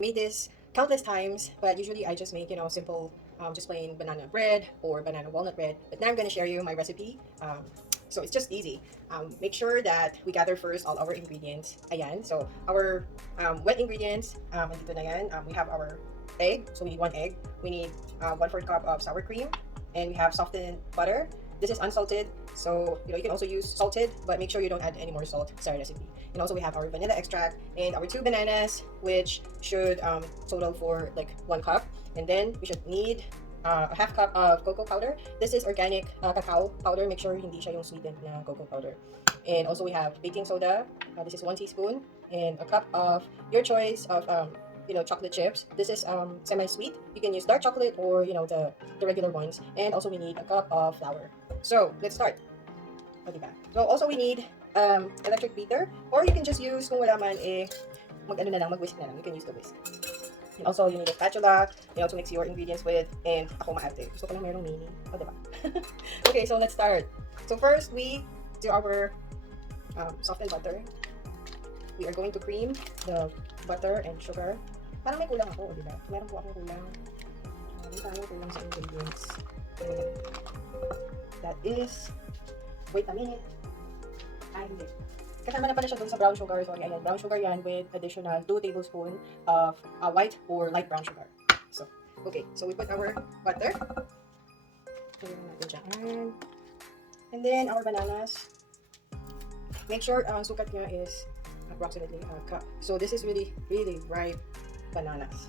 Made this countless times, but usually I just make, simple, just plain banana bread or banana walnut bread. But now I'm going to share you my recipe. So it's just easy. Make sure that we gather first all our ingredients. Ayan. So our wet ingredients, andito na yan. We have our egg. So we need 1 egg. We need 1/4 cup of sour cream. And we have softened butter. This is unsalted, so you can also use salted, but make sure you don't add any more salt sa recipe. And also we have our vanilla extract and our 2 bananas, which should total for like 1 cup. And then we should need a half cup of cocoa powder. This is organic cacao powder. Make sure hindi siya yung sweetened na cocoa powder. And also we have baking soda. This is 1 teaspoon, and a cup of your choice of chocolate chips. This is semi-sweet. You can use dark chocolate or the regular ones. And also we need a cup of flour. So let's start. O, diba? So also we need electric beater, or you can just use, kung wala man mag-whisk na lang. You can use the whisk. And also you need a spatula, to mix your ingredients with, and ako maarte. Gusto ko lang merong mini. O, diba? Okay, so let's start. So first we do our softened butter. We are going to cream the butter and sugar. Parang may kulang ako, di ba? Meron po akong kulang. Meron tayong kulang sa ingredients. That is, wait a minute. Ay, hindi. Kasama na pala siya dun sa brown sugar. Sorry, ayan. Brown sugar yan with additional 2 tablespoons of white or light brown sugar. So, okay. So, we put our butter. Pagyan natin dyan. And then, our bananas. Make sure ang sukat niya is approximately a cup. So, this is really, really ripe bananas.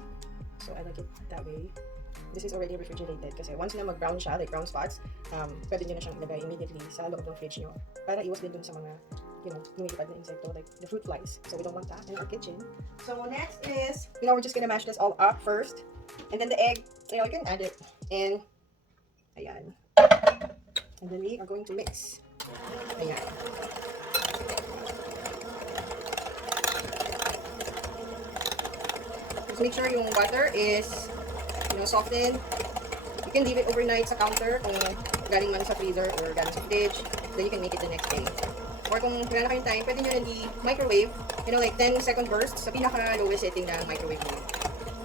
So, I like it that way. This is already refrigerated kasi once na mag-brown siya, like brown spots, pwede nyo na siyang ilagay immediately sa loob ng fridge nyo para iwas din dun sa mga, lumilipad na insekto, like the fruit flies. So, we don't want that in our kitchen. So, next is, we're just gonna mash this all up first. And then the egg, you can add it in. Ayan. And then we are going to mix. Ayan. Make sure yung butter is softened. You can leave it overnight sa counter kung galing man sa freezer or galing sa fridge. Then you can make it the next day. Or kung wala na kayong time, pwede nyo rin i-microwave, like 10-second bursts sa pinaka-lowest setting na microwave mo.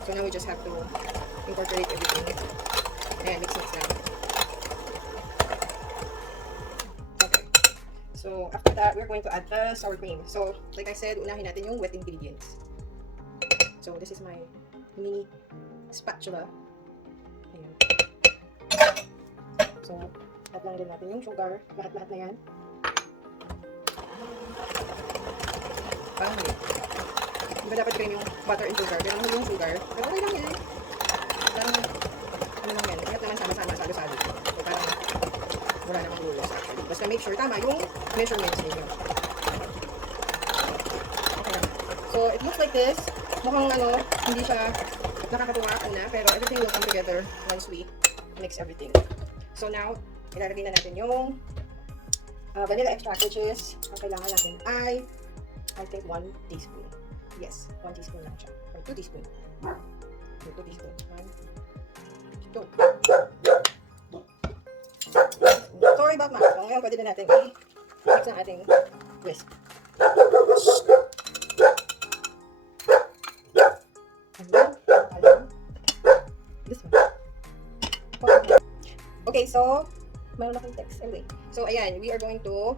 So now we just have to incorporate everything. Ayan, mix lang. Okay. So after that, we're going to add the sour cream. So like I said, unahin natin yung wet ingredients. So this is my mini spatula. Ayan. So, add lang din natin yung sugar. Lahat-lahat na yan. Parang hindi. Di ba dapat cream yung butter and sugar? Pero ano yung sugar? Pero okay lang yan. Parang, ano lang yan. Lahat naman sama-sama, salo-salo. So, parang wala namang rules actually. Basta make sure tama yung measurements ninyo. Okay. So, it looks like this. Mukhang hindi siya nakakatuwa una, pero everything will come together once we mix everything. So now, ilalagay na natin yung vanilla extract, which is, ang kailangan natin ay, I think 1 teaspoon. Yes, 1 teaspoon lang siya. Or 2 teaspoon. 2 teaspoon. 1, 2. Sorry about that. So ngayon, pwede na natin i-mix ng ating whisk. This one. Okay, so mayroon akong text. Anyway, so ayan, we are going to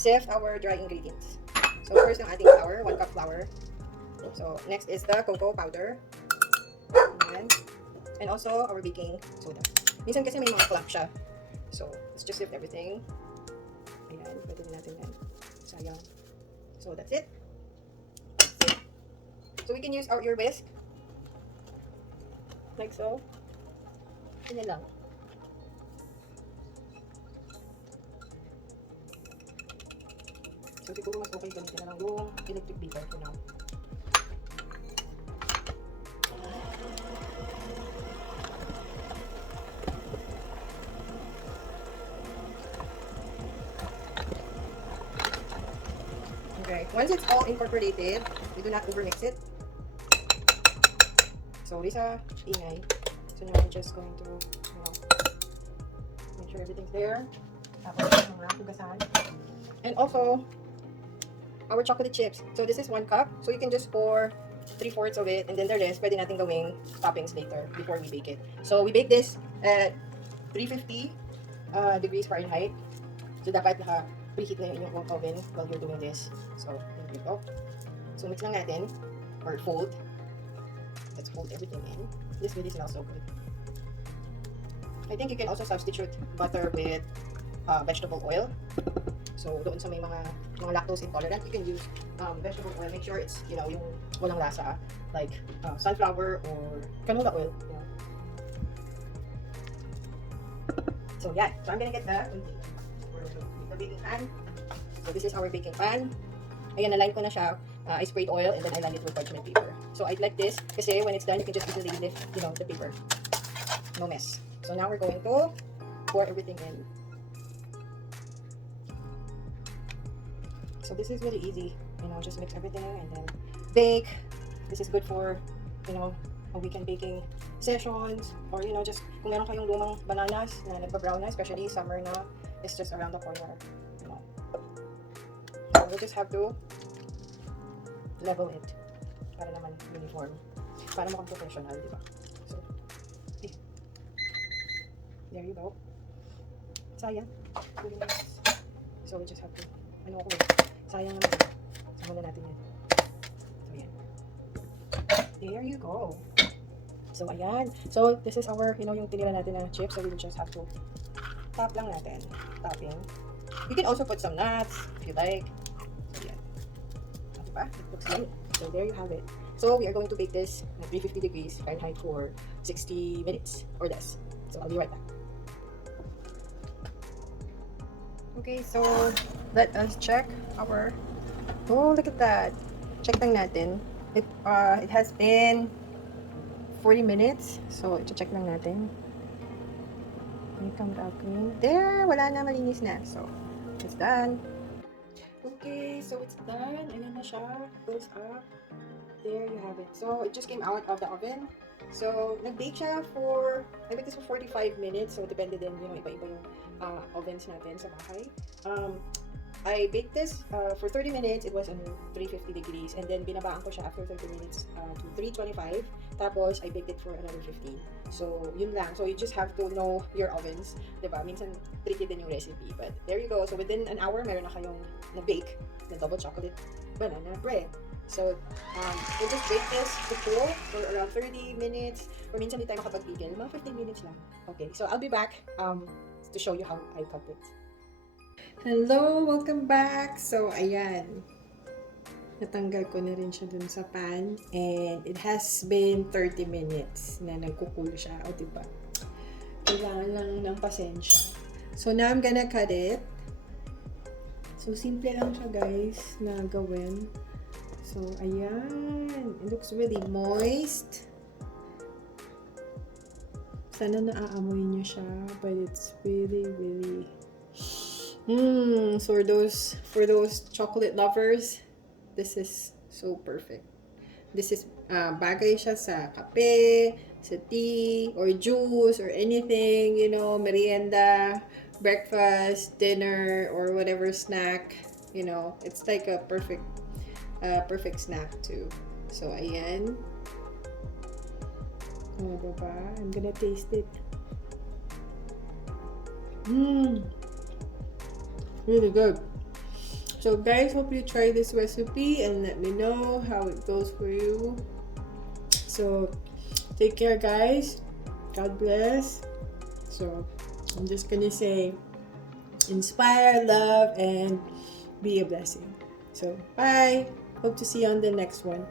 sift our dry ingredients. So first ang ating flour, 1 cup flour. So next is the cocoa powder. Ayan. And also our baking soda. Minsan kasi may mga clump siya. So let's just sift everything. Ayan, pwede din natin yan. Sayang. So that's it. So we can use your whisk. Like so. Ganyan lang. So siguro mas okay gamitin na lang yung electric beater for now. Okay, once it's all incorporated, we do not overmix it. So, Lisa, ingay. So now we're just going to, make sure everything's there. Tapos, mga hugasan. And also, our chocolate chips. So this is 1 cup. So you can just pour 3/4 of it, and then the rest, pwede natin gawing toppings later before we bake it. So, we bake this at 350 degrees Fahrenheit. So, dapat naka-preheat na yung oven while you're doing this. So, there you go. So, mix lang natin, or fold. Let's fold everything in. This really smells so good. I think you can also substitute butter with vegetable oil. So, doon sa may mga lactose intolerant, you can use vegetable oil. Make sure it's, yung walang lasa, like sunflower or canola oil. So, yeah. So, I'm gonna get the baking pan. So, this is our baking pan. Ayan, naline ko na siya. I sprayed oil and then I lined it with parchment paper. So, I like this kasi when it's done, you can just easily lift, the paper. No mess. So, now we're going to pour everything in. So, this is really easy. Just mix everything and then bake. This is good for, a weekend baking sessions. Or, just kung meron kayong lumang bananas na nagpa-brown na, especially summer na, it's just around the corner. So, we just have to level it. Para naman uniform. Para mukhang professional, di ba? So, there you go. Sayang. So, we just have to, sayang naman. Sama na natin yan. So, yan. There you go. So, ayan. So, this is our, yung tinira natin na chips. So, we will just have to top lang natin. Topping. You can also put some nuts if you like. So, yan. Diba? It looks good. So, there you have it. So, we are going to bake this at 350 degrees Fahrenheit for 60 minutes or less. So, I'll be right back. Okay, so let us check our. Oh, look at that! Check lang natin. It has been 40 minutes. So check lang natin. Here come the clean. There, wala na, malinis na. So it's done. Okay, so it's done. Ayan na siya. Close up. There you have it. So it just came out of the oven. So nag-bake siya for, I baked this for 45 minutes. So depende din, iba-iba yung ovens natin sa bahay. I baked this for 30 minutes. It was on 350 degrees. And then binabaan ko siya after 30 minutes to 325. Tapos I baked it for another 15. So yun lang. So you just have to know your ovens. Diba? Minsan tricky din yung recipe. But there you go. So within an hour, meron na kayong na-bake na double chocolate banana bread. So, we'll just bake this to cool for around 30 minutes. Or minsan di tayo makapagpigil. Mga 15 minutes lang. Okay, so I'll be back to show you how I cut it. Hello! Welcome back! So, ayan. Natanggal ko na rin siya dun sa pan. And it has been 30 minutes na nagkukulo siya. O, diba? Kailangan lang ng pasensya. So, now I'm gonna cut it. So, simple lang siya, guys, na gawin. So, ayan. It looks really moist. Sana naaamoy niyo siya. But it's really, really... So for those chocolate lovers, this is so perfect. This is bagay siya sa kape, sa tea, or juice, or anything, merienda, breakfast, dinner, or whatever snack. It's like a perfect snack too. So, ayan. Diba? I'm gonna taste it. Really good. So, guys, hope you try this recipe and let me know how it goes for you. So, take care, guys. God bless. So, I'm just gonna say, inspire, love, and be a blessing. So, bye. Hope to see you on the next one.